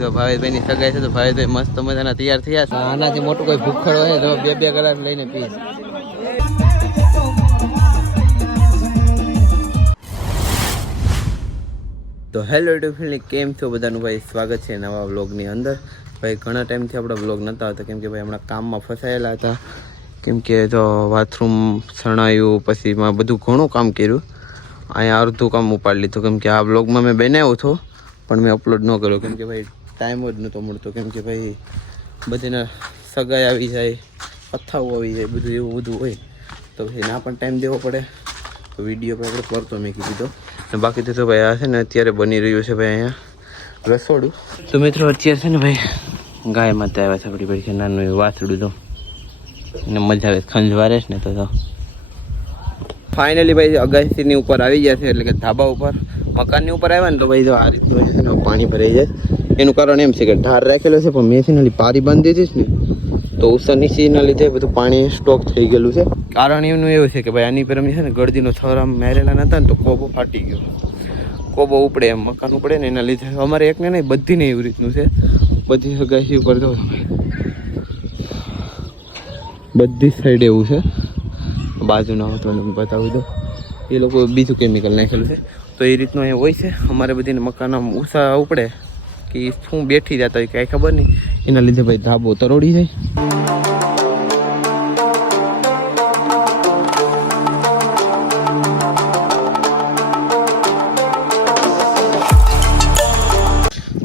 તો ભાવેશભાઈની સગાઈ છે તો ભાવેશભાઈ મસ્ત મજાના તૈયાર થયા છે. આનાથી મોટું કોઈ ભૂખડ હોય તો 2 ગ્લાસ લઈને પીશ. તો હેલો યુટ્યુબ ફેમિલી, કેમ છો બધાનું ભાઈ? સ્વાગત છે નવા વ્લોગની અંદર. ભાઈ ઘણા ટાઈમથી આપણા વ્લોગ નહોતા આવતા કેમ કે ભાઈ હમણાં કામમાં ફસાયેલા હતા. કેમ કે જો બાથરૂમ સણાયું, પછી માં બધું ઘણું કામ કર્યું. અહીંયા અડધું કામ ઉપાડી લીધું કેમ કે આ વ્લોગમાં મેં બનાવ્યો હતો પણ મેં અપલોડ ન કર્યો કેમ કે ભાઈ ટાઈમ જ નહોતો મળતો. કેમ કે ભાઈ બધીને સગાઈ આવી જાય, પથાઓ આવી જાય, બધું એવું બધું હોય તો ભાઈ ના પણ ટાઈમ દેવો પડે. તો વિડીયો પણ આપણે કરતો મેં કીધું. અને બાકી તો ભાઈ આ છે ને અત્યારે બની રહ્યું છે ભાઈ અહીંયા રસોડું. તો મિત્રો અત્યારે છે ને ભાઈ ગાય માતા આવ્યા છે આપણી ભાઈ નાનું એવું વાસડું તો એને મજા આવે ખંજવારે છે ને તો ફાઇનલી ભાઈ અગાસીની ઉપર આવી ગયા છે એટલે કે ધાબા ઉપર મકાનની ઉપર આવ્યા ને તો ભાઈ જો આ રીતનું છે ને પાણી ભરાઈ જાય. એનું કારણ એમ છે કે ઢાર રાખેલો છે પણ મેં છે ને પારી બાંધી દીધી છે ને તો ઉષા નીચેના લીધે બધું પાણી સ્ટોક થઈ ગયેલું છે. કારણ એનું એવું છે કે ભાઈ આની પર છે ને ગળદીનો થર આમ મેરેલા નતા ને તો કોબો ફાટી ગયો. કોબો ઉપડે એમ મકાન ઉપડે ને એના લીધે અમારે એકને નહીં બધીને એવી રીતનું છે. બધી અગાસી ઉપર તો બધી સાઈડ એવું છે. બાજુના હોટલ બતાવું તો એ લોકો બીજું કેમિકલ નાખેલું છે તો એ રીતનું અહીંયા હોય છે. અમારે બધીને મકાન આમ ઉષા ઉપડે કે શું બેઠી જતા હોય કાંઈ ખબર નહીં એના લીધે ભાઈ ધાબો તરોડી જાય.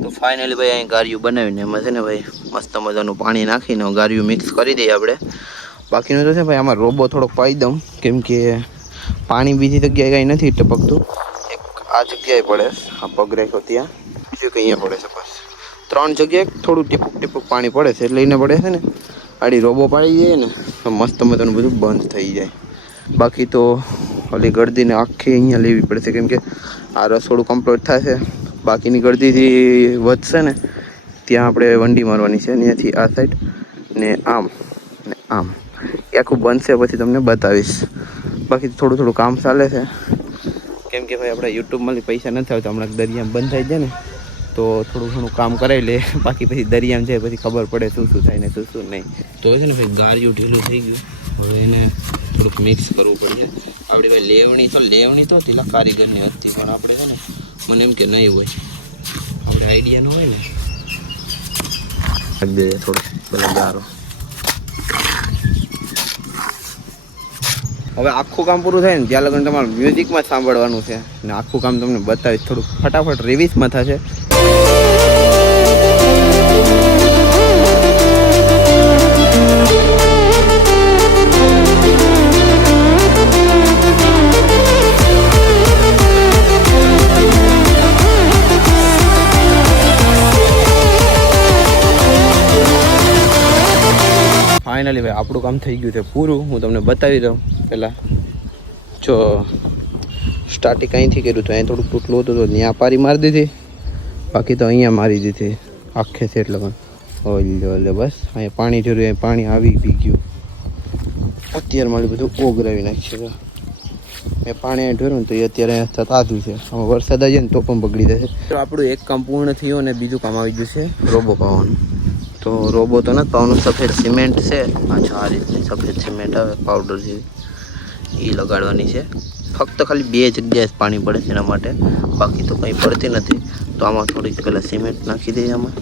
તો ફાઇનલી ભાઈ અહીં ગારિયું બનાવીને એમાં છે ને ભાઈ મસ્ત મજાનું પાણી નાખીને ગારિયું મિક્સ કરી દઈએ આપણે. બાકીનું તો છે ભાઈ આમાં રોબો થોડોક પાઈ દઉં કેમ કે પાણી બીજી જગ્યાએ કાંઈ નથી ટપકતું. એક આ જગ્યાએ પડે આ પગ રાખ્યો ત્યાં, બીજું કંઈ અહીંયા પડે છે. બસ 3 જગ્યાએ થોડું ટીપુક ટીપુક પાણી પડે છે એટલે એને પડે છે ને આડી રોબો પાડી જાય ને તો મસ્ત મજાનું બધું બંધ થઈ જાય. બાકી તો ઓલી ગળદીને આખી અહીંયા લેવી પડશે કેમ કે આ રસોડું કમ્પ્લીટ થશે. બાકીની ગળદીથી વધશે ને ત્યાં આપણે વંડી મારવાની છે ત્યાંથી આ સાઈડ ને આમ ને આમ એ આખું બનશે પછી તમને બતાવીશ. બાકી થોડું થોડું કામ ચાલે છે કેમ કે ભાઈ આપણે યુટ્યુબમાંથી પૈસા નથી આવતા. હમણાં દરિયામાં બંધ થઈ જાય ને તો થોડું ઘણું કામ કરાવી લે. બાકી પછી દરિયામાં જાય પછી ખબર પડે શું શું થાય ને શું શું નહીં. તો છે ને ભાઈ ગારિયું ઢીલું થઈ ગયું. હવે એને થોડુંક મિક્સ કરવું પડશે. આપણી ભાઈ લેવણી તો હતી કારીગરની હતી પણ આપણે છે ને મને એમ કે નહીં હોય આપણે આઈડિયા ન હોય ને દે થોડો પેલો ગારો. હવે આખું કામ પૂરું થાય ને ત્યાં લગન તમારે મ્યુઝિકમાં જ સાંભળવાનું છે ને આખું કામ તમને બતાવીશ. થોડુંક ફટાફટ રિવીસમાં થશે. ફાઇનલી ભાઈ આપણું કામ થઈ ગયું છે પૂરું. હું તમને બતાવી દઉં પહેલાં. જો સ્ટાર્ટિંગ અહીંથી કર્યું તો અહીં થોડુંક તૂટલું હતું તો ત્યાં પારી મારી દીધી. બાકી તો અહીંયા મારી દીધી આખે છે એટલે પણ ઓલે બસ અહીંયા પાણી જોયું અહીં પાણી આવી બી ગયું. અત્યારે મારી બધું ઓગરાવી નાખ્યું. મેં પાણી અહીં ઢોર્યું ને તો એ અત્યારે અહીંયા તાજું છે. આમાં વરસાદ આવી જાય ને તો પણ બગડી જશે. તો આપણું એક કામ પૂર્ણ થયું અને બીજું કામ આવી ગયું છે રોબો પાવાનું. તો રોબો તો નથી પાવાનું, સફેદ સિમેન્ટ છે. અચ્છા આ રીતની સફેદ સિમેન્ટ આવે પાવડર જેવી એ લગાડવાની છે. ફક્ત ખાલી 2 જગ્યાએ જ પાણી પડે છે એના માટે, બાકી તો કંઈ પડતી નથી. તો આમાં થોડીક પહેલાં સિમેન્ટ નાખી દઈએ આમાં.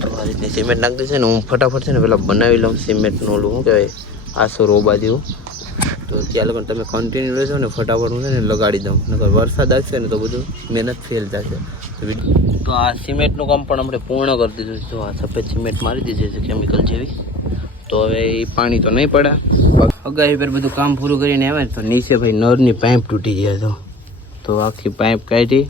તો આ રીતની સિમેન્ટ નાખી દે છે ને હું ફટાફટ છે ને પહેલાં બનાવી લઉં સિમેન્ટનું ઓલું શું કહેવાય આસો રોબા જેવું. તો ત્યાં લગન તમે કન્ટિન્યુ રહેશો ને ફટાફટ હું છે ને લગાડી દઉં. નકર વરસાદ આવશે ને તો બધું મહેનત ફેલ થશે. તો આ સિમેન્ટનું કામ પણ આપણે પૂર્ણ કરી દીધું છે. તો આ સફેદ સિમેન્ટ મારી દીધી છે કેમિકલ જેવી. તો હવે એ પાણી તો નહીં પડે. અગાઈ પર બધું કામ પૂરું કરીને આવે ને તો નીચે ભાઈ નળની પાઇપ તૂટી ગયા તો આખી પાઇપ કાઢી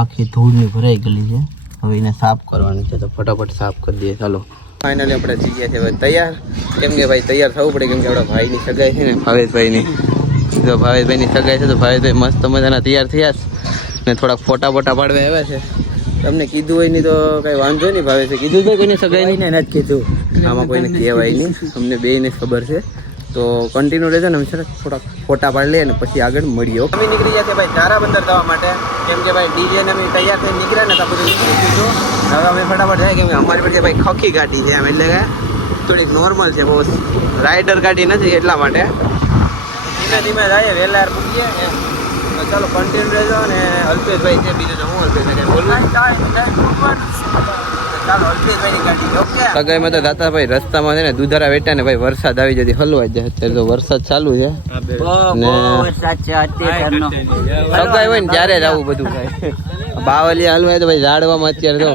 આખી ધૂળની ભરાઈ ગયેલી છે. હવે એને સાફ કરવાની છે તો ફટાફટ સાફ કરી દઈએ. ચાલો ફાઇનલી આપણે જઈએ છીએ હવે તૈયાર. કેમ કે ભાઈ તૈયાર થવું પડે કેમ કે આપણા ભાઈની સગાઈ છે ને ભાવેશભાઈની. તો ભાવેશભાઈની સગાઈ છે તો ભાવેશભાઈ મસ્ત મજાના તૈયાર થયા છે ને થોડાક ફોટા બોટા પાડવા આવ્યા છે. તમને કીધું હોય નહીં તો કઈ વાંધો નહીં. ભાવે છે કીધું ભાઈ કોઈને સગાઈ નહીં નથી કીધું. આમાં કોઈને કહેવાય નહીં, અમને બેયને ખબર છે. તો કન્ટિન્યુ રહેજો ને, અમે થોડાક ફોટા પાડી લઈએ ને પછી આગળ મળીએ. અમે નીકળી ગયા છે ભાઈ તારાબંદર જવા માટે, કેમ કે ભાઈ ડીજે ને અમે તૈયાર થઈને નીકળ્યા ને તો બધું નીકળી ગયું. હવે અમે ફટાફટ જાય, કેમ કે અમારી પાસે ભાઈ ખખી ગાડી છે એમ, એટલે કે થોડીક નોર્મલ છે, બહુ રાઇડર ગાડી નથી, એટલા માટે ધીમે ધીમે જાય, વહેલા પૂછીએ એમ. તો ચાલો કન્ટિન્યુ રહેજો. ને અલ્પેશભાઈ છે, બીજું તો હું અલ્પેશભાઈ બોલું. ચાલો અલ્પેશભાઈની ગાડી. ઓકે સગાઈમાં તો દાતા ભાઈ રસ્તામાં છે ને દુધારા વેટા ને ભાઈ વરસાદ આવી જતી હલવાઈ જાય. અત્યારે તો વરસાદ ચાલુ છે ને સગાઈ હોય ને ત્યારે જ આવું બધું થાય. બાવલિયા હલવાય તો ભાઈ ઝાડવામાં અત્યારે તો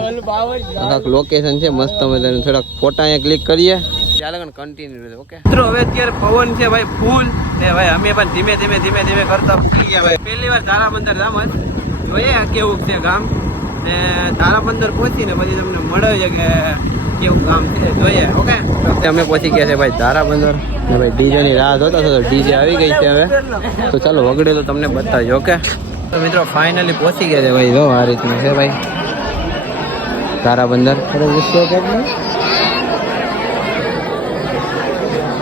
આખા લોકેશન છે મસ્ત મજાનું. થોડાક ફોટા અહીંયા ક્લિક કરીએ, ચાલે કન્ટિન્યુ. ઓકે મિત્રો હવે અત્યારે પવન છે ભાઈ ફૂલ ને ભાઈ અમે પણ ધીમે ધીમે ધીમે ધીમે કરતા પૂકી ગયા ભાઈ. પહેલી વાર તારાબંદર ગામ જ જોઈએ કેવું છે ગામ, ને તારાબંદર પહોંચીને પછી તમને મળે છે કે કેવું ગામ છે જોઈએ. ઓકે અમે પહોંચી ગયા છે ભાઈ તારાબંદર ને ભાઈ ડીજે ની રાહ જોતા તો ડીજે આવી ગઈ છે હવે. તો ચાલો વગડે તો તમને બતાવજો. ઓકે તો મિત્રો ફાઇનલી પહોંચી ગયા છે ભાઈ. જો આ રીતનું છે ભાઈ તારાબંદર.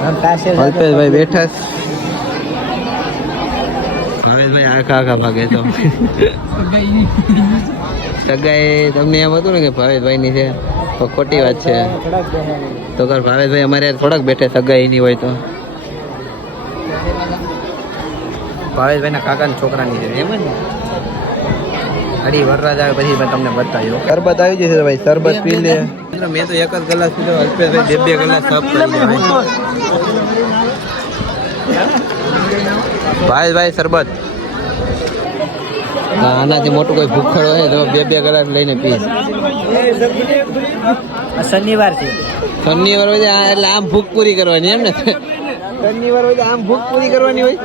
અલ્પેશભાઈ બેઠા ભાવેશભાઈ આખા ભાગે તો સગાઈ તમને એમ હતું ને કે ભાવેશભાઈ ની છે તો ખોટી વાત છે. તો ભાવેશભાઈ અમારે થોડાક બેઠે સગાઈ ની હોય તો ભાવેશભાઈ ના કાકા ના છોકરાની છે એમ જ ને. અઢી વરરાજ આવે પછી તમને બતાવ્યો. શરબત આવી જશે ભાઈ, શરબત પી લે. મેં તો એક જ ગ્લાસ પીધો, અલ્પેશભાઈ બે ગ્લાસ સબ કરી ભાઈ શરબત. આનાથી મોટું કોઈ ભૂખડ હોય તો બે ગ્લાસ લઈને પીશ. શનિવાર છે, શનિવાર હોય એટલે આમ ભૂખ પૂરી કરવાની એમ ને. શનિવાર હોય આમ ભૂખ પૂરી કરવાની હોય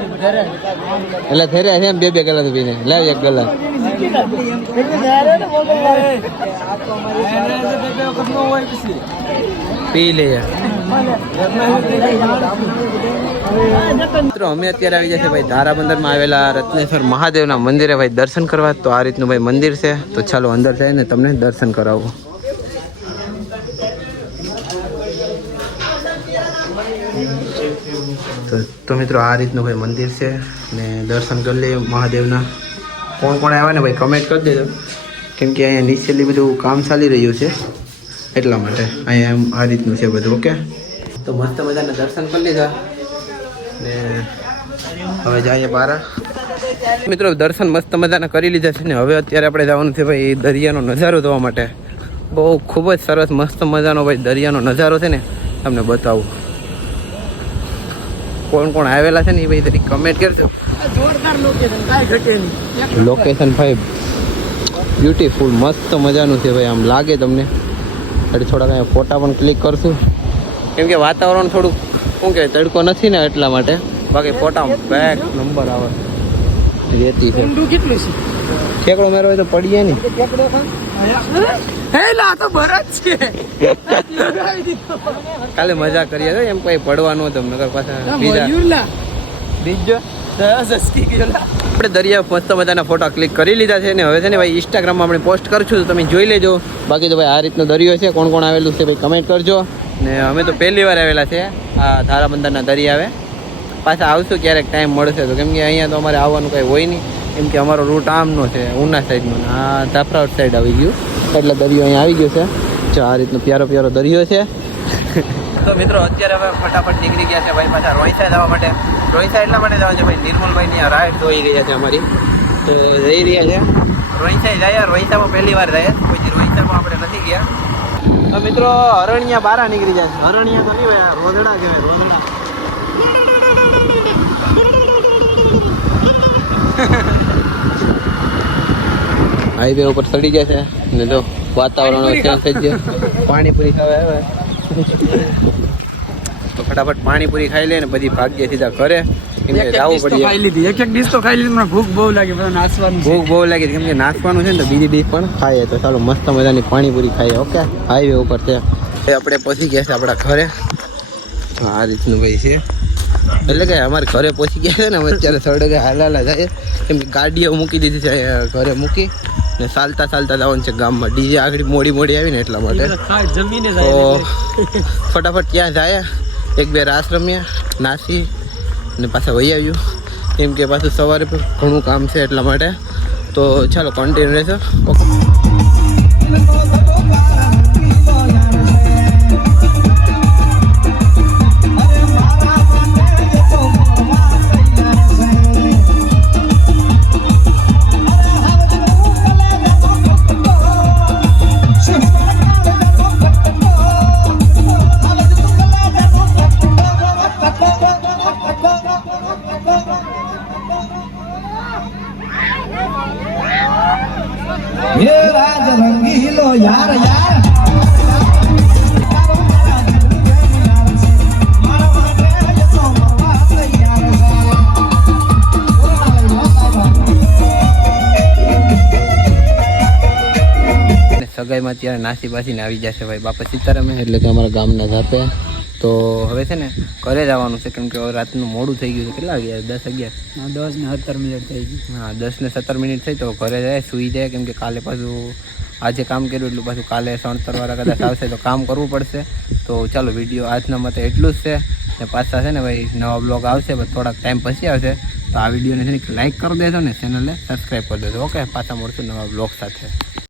એટલે થઈ રહ્યા છે એમ બે ગ્લાસ પીને. લાવ એક ગ્લાસ પી લે. મિત્રો અમે અત્યારે આવી જશે ભાઈ તારાબંદરમાં આવેલા રત્નેશ્વર મહાદેવના મંદિરે ભાઈ દર્શન કરવા. તો આ રીતનું ભાઈ મંદિર છે. તો ચાલો અંદર જઈને તમને દર્શન કરાવો. તો મિત્રો આ રીતનું ભાઈ મંદિર છે ને દર્શન કરી લઈએ મહાદેવના. કોણ કોણ આવ્યા ને ભાઈ કમેન્ટ કરી દેજો, કેમ કે અહીંયા નીચેલી બધું કામ ચાલી રહ્યું છે એટલા માટે અહીંયા આ રીતનું છે બધું. ઓકે તો મસ્ત મજાના દર્શન કરી લીધા ને હવે જઈએ બહાર. મિત્રો દર્શન મસ્ત મજાના કરી લીધા છે ને હવે અત્યારે આપણે જવાનું છે ભાઈ દરિયાનો નજારો જોવા માટે. બહુ ખૂબ જ સરસ મસ્ત મજાનો ભાઈ દરિયાનો નજારો છે ને તમને બતાવું. કોણ કોણ આવેલા છે ને એ ભાઈ તરીકે કમેન્ટ કરજો. લોકેશન ભાઈ બ્યુટીફુલ મસ્ત મજાનું છે ભાઈ. આમ લાગે તમને એટલે થોડાક અહીંયા ફોટા પણ ક્લિક કરશું, કેમ કે વાતાવરણ થોડુંક શું કે તડકો નથી ને એટલા માટે. બાકી ફોટા બેક નંબર આવે. રેતી છે ઠેકડો મેરો હોય તો પડીએ નહીં. કાલે મજા કરીએ એમ કઈ પડવાનું હતું નગર પાછા બીજો આપણે દરિયા મસ્ત મજાના ફોટા ક્લિક કરી લીધા છે ને હવે છે ને ભાઈ ઇન્સ્ટાગ્રામમાં આપણે પોસ્ટ કરશું તો તમે જોઈ લેજો. બાકી તો ભાઈ આ રીતનો દરિયો છે, કોણ કોણ આવેલું છે ભાઈ કમેન્ટ કરજો. ને અમે તો પહેલી વાર આવેલા છે આ તારાબંદરના દરિયાવે. પાછા આવશું ક્યારેક ટાઈમ મળશે તો, કેમ કે અહીંયા તો અમારે આવવાનું કંઈ હોય નહીં, કેમ કે અમારો રૂટ આમનો છે ઉના સાઈડનો. આ જાફરાબાદ સાઈડ આવી ગયું એટલે દરિયો અહીંયા આવી ગયો છે. જો આ રીતનો પ્યારો પ્યારો દરિયો છે. તો મિત્રો અત્યારે હવે ફટાફટ નીકળી ગયા છે ભાઈ પાછા રોહિસા જવા માટે. રોહિસા એટલા માટે જવા છે ભાઈ નિર્મલભાઈની રાઈડ જોઈ રહ્યા છે અમારી, તો જઈ રહ્યા છે રોહિસા જાય. રોહિસામાં પહેલી વાર જાય, કોઈ રોહિસામાં આપણે નથી ગયા. તો મિત્રો હરણિયા બારા નીકળી જાય છે. હરણિયા તો નહીં ભાઈ, રોદડા કહેવાય રોદડા. હાઈવે ઉપર ચડી ગયા છે ને જો વાતાવરણ ચેન્જ થઈ ગયું. પાણીપુરી ખાવા આવે તો ફટાફટ પાણીપુરી ખાઈ લે ને પછી ભાગ્ય સીધા ઘરે, કેમ કે જવું પડી. એક ડિશ તો ખાઈ લીધી, ભૂખ બહુ લાગી, ભૂખ બહુ લાગી કેમ કે નાચવાનું છે ને તો બીજી ડિશ પણ ખાઈએ. તો ચાલો મસ્ત મજાની પાણીપુરી ખાઈએ. ઓકે હાઈવે ઉપર છે આપણે પહોંચી ગયા છે આપણા ઘરે. આ રીતનું ભાઈ છે એટલે કે અમારે ઘરે પહોંચી ગયા છે ને અમે અત્યારે સડકે હાલાલા જાય, કેમ કે ગાડીઓ મૂકી દીધી છે ઘરે મૂકી ને ચાલતા ચાલતા જવાનું છે ગામમાં. ડીજે આગળ મોડી આવીને એટલા માટે તો ફટાફટ ત્યાં જાય એક બે રાસ રમ્યા, નાસી અને પાછા વહી આવ્યું, કેમ કે પાછું સવારે પણ ઘણું કામ છે એટલા માટે. તો ચાલો કન્ટિન્યુ રહેશો. ઓકે. ये राज रंगीलो यार यार સગાઈમાં ત્યારે નાસી બાસીને આવી જશે ભાઈ બાપા સીતારામ, એટલે કે અમારા ગામના જાતે. તો હવે છે ને ઘરે જવાનું છે, કેમ કે હવે રાતનું મોડું થઈ ગયું છે. કેટલા વાગ્યા? 10 11? 10 ને 17 મિનિટ થઈ ગઈ. હા, 10 ને 17 મિનિટ થઈ. તો ઘરે જાય, સૂઈ જાય, કેમ કે કાલે પાછું આજે કામ કર્યું એટલું પાછું કાલે 67 કદાચ આવશે તો કામ કરવું પડશે. તો ચાલો વિડીયો આજના માટે એટલું જ છે. ને પાછા છે ને ભાઈ નવા બ્લોગ આવશે, બસ થોડાક ટાઈમ પછી આવશે. તો આ વિડીયોને છે ને લાઈક કરી દેજો ને ચેનલને સબસ્ક્રાઈબ કરી દેજો. ઓકે, પાછા મળશું નવા બ્લોગ સાથે.